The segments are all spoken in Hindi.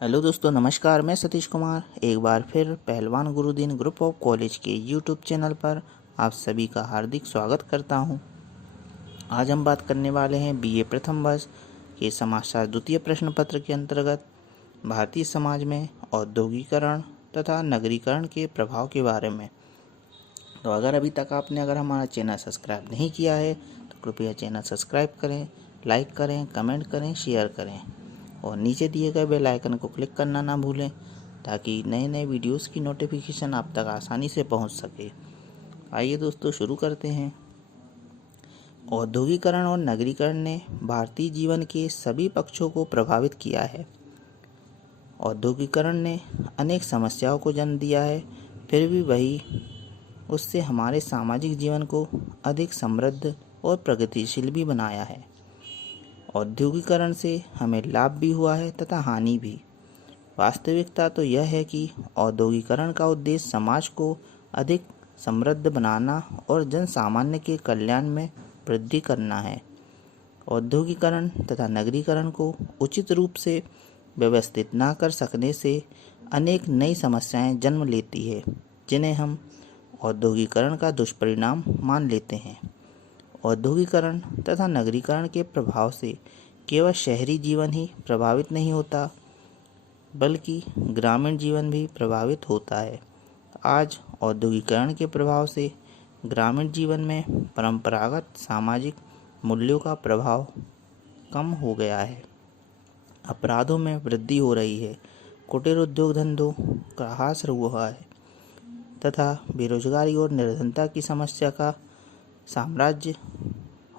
हेलो दोस्तों, नमस्कार। मैं सतीश कुमार एक बार फिर पहलवान गुरुदीन ग्रुप ऑफ कॉलेज के यूट्यूब चैनल पर आप सभी का हार्दिक स्वागत करता हूं। आज हम बात करने वाले हैं बीए प्रथम वर्ष के समाजशास्त्र द्वितीय प्रश्न पत्र के अंतर्गत भारतीय समाज में औद्योगिकरण तथा नगरीकरण के प्रभाव के बारे में। तो अगर हमारा चैनल सब्सक्राइब नहीं किया है तो कृपया चैनल सब्सक्राइब करें, लाइक करें, कमेंट करें, शेयर करें और नीचे दिए गए बेल आइकन को क्लिक करना ना भूलें ताकि नए नए वीडियोस की नोटिफिकेशन आप तक आसानी से पहुंच सके। आइए दोस्तों, शुरू करते हैं। औद्योगिकरण और नगरीकरण ने भारतीय जीवन के सभी पक्षों को प्रभावित किया है। औद्योगिकरण ने अनेक समस्याओं को जन्म दिया है, फिर भी वही उससे हमारे सामाजिक जीवन को अधिक समृद्ध और प्रगतिशील भी बनाया है। औद्योगिकरण से हमें लाभ भी हुआ है तथा हानि भी। वास्तविकता तो यह है कि औद्योगिकरण का उद्देश्य समाज को अधिक समृद्ध बनाना और जन सामान्य के कल्याण में वृद्धि करना है। औद्योगिकरण तथा नगरीकरण को उचित रूप से व्यवस्थित न कर सकने से अनेक नई समस्याएं जन्म लेती है, जिन्हें हम औद्योगिकरण का दुष्परिणाम मान लेते हैं। औद्योगिकरण तथा नगरीकरण के प्रभाव से केवल शहरी जीवन ही प्रभावित नहीं होता, बल्कि ग्रामीण जीवन भी प्रभावित होता है। आज औद्योगिकरण के प्रभाव से ग्रामीण जीवन में परंपरागत सामाजिक मूल्यों का प्रभाव कम हो गया है। अपराधों में वृद्धि हो रही है, कुटीर उद्योग धंधों का ह्रास हुआ है तथा बेरोजगारी और निर्धनता की समस्या का साम्राज्य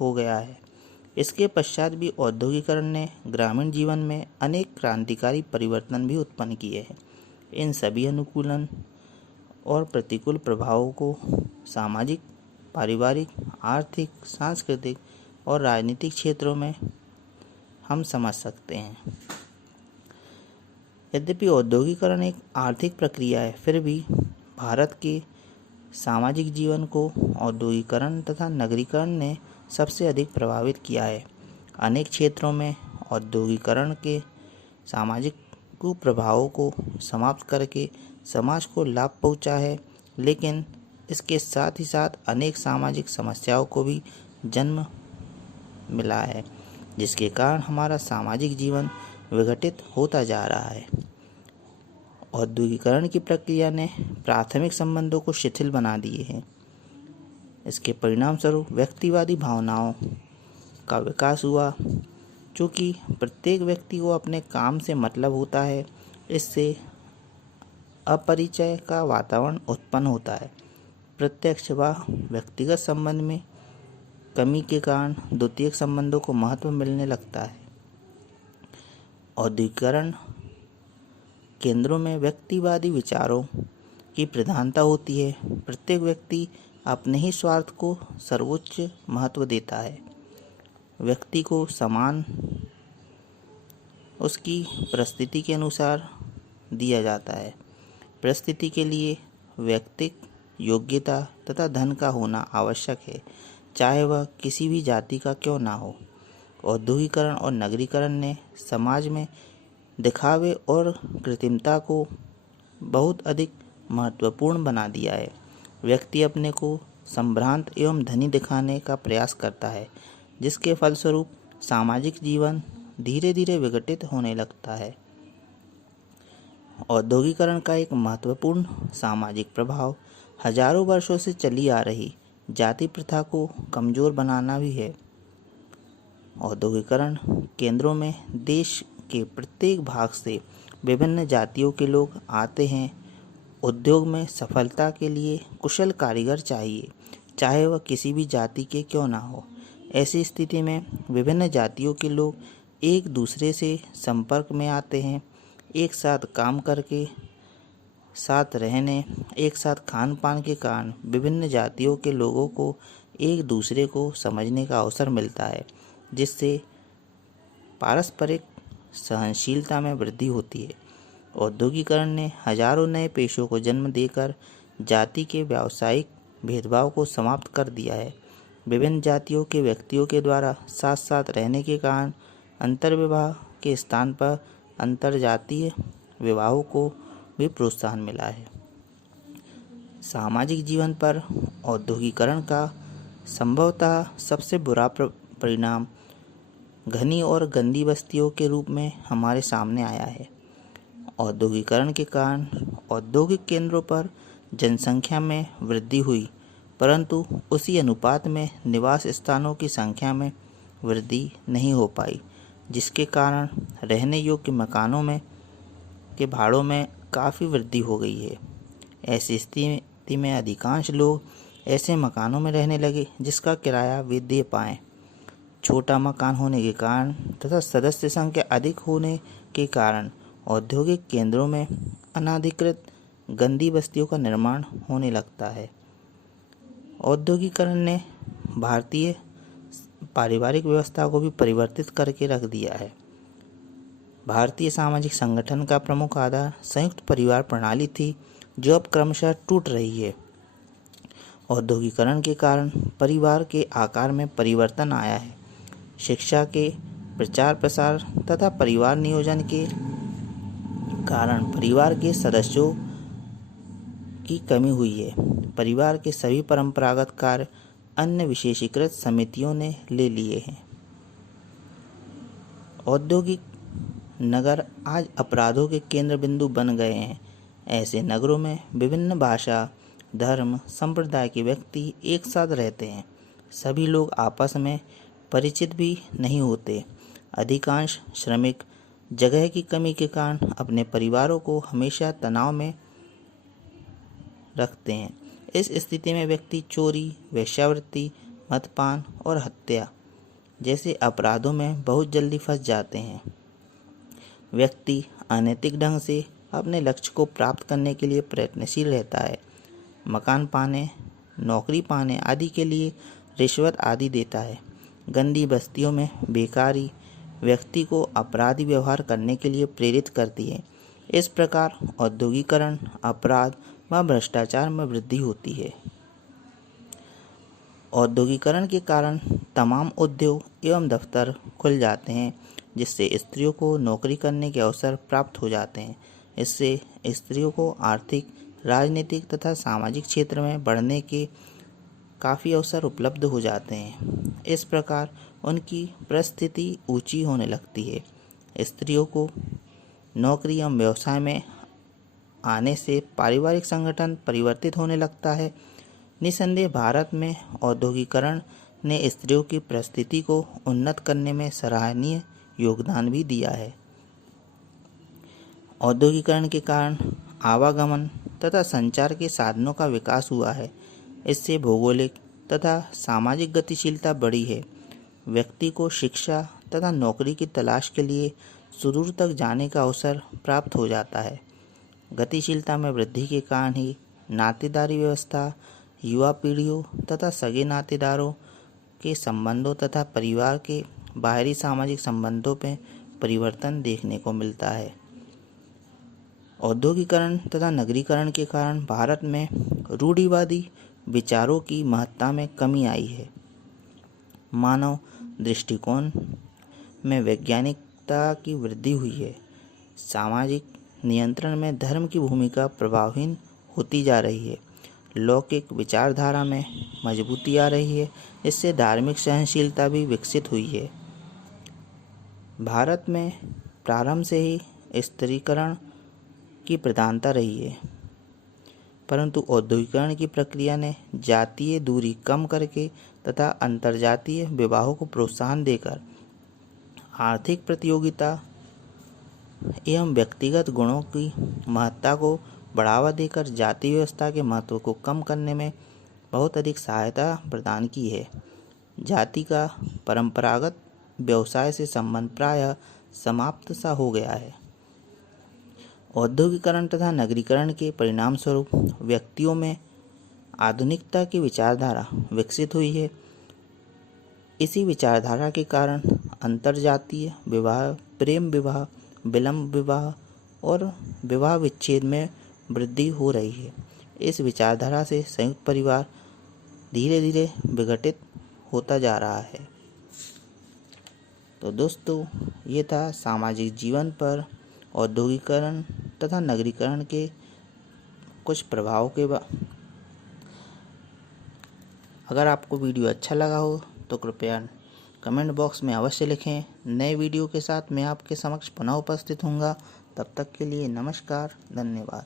हो गया है। इसके पश्चात भी औद्योगिकरण ने ग्रामीण जीवन में अनेक क्रांतिकारी परिवर्तन भी उत्पन्न किए हैं। इन सभी अनुकूलन और प्रतिकूल प्रभावों को सामाजिक, पारिवारिक, आर्थिक, सांस्कृतिक और राजनीतिक क्षेत्रों में हम समझ सकते हैं। यद्यपि औद्योगिकरण एक आर्थिक प्रक्रिया है, फिर भी भारत के सामाजिक जीवन को औद्योगिकरण तथा नगरीकरण ने सबसे अधिक प्रभावित किया है। अनेक क्षेत्रों में औद्योगिकरण के सामाजिक कुप्रभावों को समाप्त करके समाज को लाभ पहुंचा है, लेकिन इसके साथ ही साथ अनेक सामाजिक समस्याओं को भी जन्म मिला है, जिसके कारण हमारा सामाजिक जीवन विघटित होता जा रहा है। औद्योगिकरण की प्रक्रिया ने प्राथमिक संबंधों को शिथिल बना दिए हैं। इसके परिणाम स्वरूप व्यक्तिवादी भावनाओं का विकास हुआ। चूँकि प्रत्येक व्यक्ति को अपने काम से मतलब होता है, इससे अपरिचय का वातावरण उत्पन्न होता है। प्रत्यक्ष व व्यक्तिगत संबंध में कमी के कारण द्वितीयक संबंधों को महत्व मिलने लगता है। औद्योगिकरण केंद्रों में व्यक्तिवादी विचारों की प्रधानता होती है। प्रत्येक व्यक्ति अपने ही स्वार्थ को सर्वोच्च महत्व देता है। व्यक्ति को सम्मान उसकी परिस्थिति के अनुसार दिया जाता है। परिस्थिति के लिए व्यक्तिक योग्यता तथा धन का होना आवश्यक है, चाहे वह किसी भी जाति का क्यों ना हो। औद्योगिकरण और नगरीकरण ने समाज में दिखावे और कृत्रिमता को बहुत अधिक महत्वपूर्ण बना दिया है। व्यक्ति अपने को संभ्रांत एवं धनी दिखाने का प्रयास करता है, जिसके फलस्वरूप सामाजिक जीवन धीरे धीरे विघटित होने लगता है। औद्योगिकरण का एक महत्वपूर्ण सामाजिक प्रभाव हजारों वर्षों से चली आ रही जाति प्रथा को कमजोर बनाना भी है। औद्योगिकरण केंद्रों में देश के प्रत्येक भाग से विभिन्न जातियों के लोग आते हैं। उद्योग में सफलता के लिए कुशल कारीगर चाहिए, चाहे वह किसी भी जाति के क्यों ना हो। ऐसी स्थिति में विभिन्न जातियों के लोग एक दूसरे से संपर्क में आते हैं। एक साथ काम करके, साथ रहने, एक साथ खान पान के कारण विभिन्न जातियों के लोगों को एक दूसरे को समझने का अवसर मिलता है, जिससे पारस्परिक सहनशीलता में वृद्धि होती है। औद्योगिकरण ने हजारों नए पेशों को जन्म देकर जाति के व्यावसायिक भेदभाव को समाप्त कर दिया है। विभिन्न जातियों के व्यक्तियों के द्वारा साथ साथ रहने के कारण अंतर्विवाह के स्थान पर अंतरजातीय विवाहों को भी प्रोत्साहन मिला है। सामाजिक जीवन पर औद्योगिकरण का संभवतः सबसे बुरा परिणाम घनी और गंदी बस्तियों के रूप में हमारे सामने आया है। औद्योगिकरण के कारण औद्योगिक केंद्रों पर जनसंख्या में वृद्धि हुई, परंतु उसी अनुपात में निवास स्थानों की संख्या में वृद्धि नहीं हो पाई, जिसके कारण रहने योग्य मकानों में के भाड़ों में काफ़ी वृद्धि हो गई है। ऐसी स्थिति में अधिकांश लोग ऐसे मकानों में रहने लगे जिसका किराया वे दे पाएँ। छोटा मकान होने के कारण तथा सदस्य संख्या अधिक होने के कारण औद्योगिक केंद्रों में अनाधिकृत गंदी बस्तियों का निर्माण होने लगता है। औद्योगिकरण ने भारतीय पारिवारिक व्यवस्था को भी परिवर्तित करके रख दिया है। भारतीय सामाजिक संगठन का प्रमुख आधार संयुक्त परिवार प्रणाली थी, जो अब क्रमशः टूट रही है। औद्योगिकरण के कारण परिवार के आकार में परिवर्तन आया है। शिक्षा के प्रचार प्रसार तथा परिवार नियोजन के कारण परिवार के सदस्यों की कमी हुई है। परिवार के सभी परंपरागत कार्य अन्य विशेषीकृत समितियों ने ले लिए हैं। औद्योगिक नगर आज अपराधों के केंद्र बिंदु बन गए हैं। ऐसे नगरों में विभिन्न भाषा, धर्म, संप्रदाय के व्यक्ति एक साथ रहते हैं। सभी लोग आपस में परिचित भी नहीं होते। अधिकांश श्रमिक जगह की कमी के कारण अपने परिवारों को हमेशा तनाव में रखते हैं। इस स्थिति में व्यक्ति चोरी, वेश्यावृत्ति, मदपान और हत्या जैसे अपराधों में बहुत जल्दी फंस जाते हैं। व्यक्ति अनैतिक ढंग से अपने लक्ष्य को प्राप्त करने के लिए प्रयत्नशील रहता है। मकान पाने, नौकरी पाने आदि के लिए रिश्वत आदि देता है। गंदी बस्तियों में बेकारी व्यक्ति को अपराधी व्यवहार करने के लिए प्रेरित करती है। इस प्रकार औद्योगिकरण, अपराध व भ्रष्टाचार में वृद्धि होती है। औद्योगिकरण के कारण तमाम उद्योग एवं दफ्तर खुल जाते हैं, जिससे स्त्रियों को नौकरी करने के अवसर प्राप्त हो जाते हैं। इससे स्त्रियों को आर्थिक, राजनीतिक तथा सामाजिक क्षेत्र में बढ़ने के काफ़ी अवसर उपलब्ध हो जाते हैं। इस प्रकार उनकी परिस्थिति ऊंची होने लगती है। स्त्रियों को नौकरी एवं व्यवसाय में आने से पारिवारिक संगठन परिवर्तित होने लगता है। निसंदेह भारत में औद्योगिकरण ने स्त्रियों की परिस्थिति को उन्नत करने में सराहनीय योगदान भी दिया है। औद्योगिकरण के कारण आवागमन तथा संचार के साधनों का विकास हुआ है। इससे भौगोलिक तथा सामाजिक गतिशीलता बढ़ी है। व्यक्ति को शिक्षा तथा नौकरी की तलाश के लिए सुदूर तक जाने का अवसर प्राप्त हो जाता है। गतिशीलता में वृद्धि के कारण ही नातेदारी व्यवस्था, युवा पीढ़ियों तथा सगे नातेदारों के संबंधों तथा परिवार के बाहरी सामाजिक संबंधों में परिवर्तन देखने को मिलता है। औद्योगिकरण तथा नगरीकरण के कारण भारत में रूढ़िवादी विचारों की महत्ता में कमी आई है। मानव दृष्टिकोण में वैज्ञानिकता की वृद्धि हुई है। सामाजिक नियंत्रण में धर्म की भूमिका प्रभावहीन होती जा रही है। लौकिक विचारधारा में मजबूती आ रही है। इससे धार्मिक सहनशीलता भी विकसित हुई है। भारत में प्रारंभ से ही स्त्रीकरण की प्रधानता रही है, परंतु औद्योगिकरण की प्रक्रिया ने जातीय दूरी कम करके तथा अंतर्जातीय विवाहों को प्रोत्साहन देकर आर्थिक प्रतियोगिता एवं व्यक्तिगत गुणों की महत्ता को बढ़ावा देकर जाति व्यवस्था के महत्व को कम करने में बहुत अधिक सहायता प्रदान की है। जाति का परंपरागत व्यवसाय से संबंध प्रायः समाप्त सा हो गया है। औद्योगिकरण तथा नगरीकरण के परिणाम स्वरूप व्यक्तियों में आधुनिकता की विचारधारा विकसित हुई है। इसी विचारधारा के कारण अंतरजातीय विवाह, प्रेम विवाह, विलंब विवाह और विवाह विच्छेद में वृद्धि हो रही है। इस विचारधारा से संयुक्त परिवार धीरे धीरे विघटित होता जा रहा है। तो दोस्तों, ये था सामाजिक जीवन पर औद्योगिकरण तथा नगरीकरण के कुछ प्रभाव के अगर आपको वीडियो अच्छा लगा हो तो कृपया कमेंट बॉक्स में अवश्य लिखें। नए वीडियो के साथ मैं आपके समक्ष पुनः उपस्थित होऊंगा। तब तक के लिए नमस्कार, धन्यवाद।